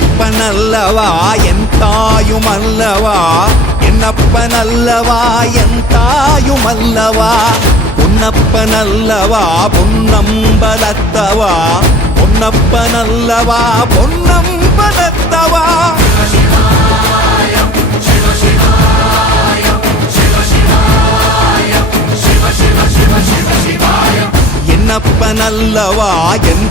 என்னப்பனல்லவா என் தாயுமல்லவா, என்னப்பனல்லவா என் தாயுமல்லவா, பொன்னப்பனல்லவா பொன்னம்பலத்தவா, பொன்னப்பனல்லவா பொன்னம்பலத்தவா. என்னப்பனல்லவா என்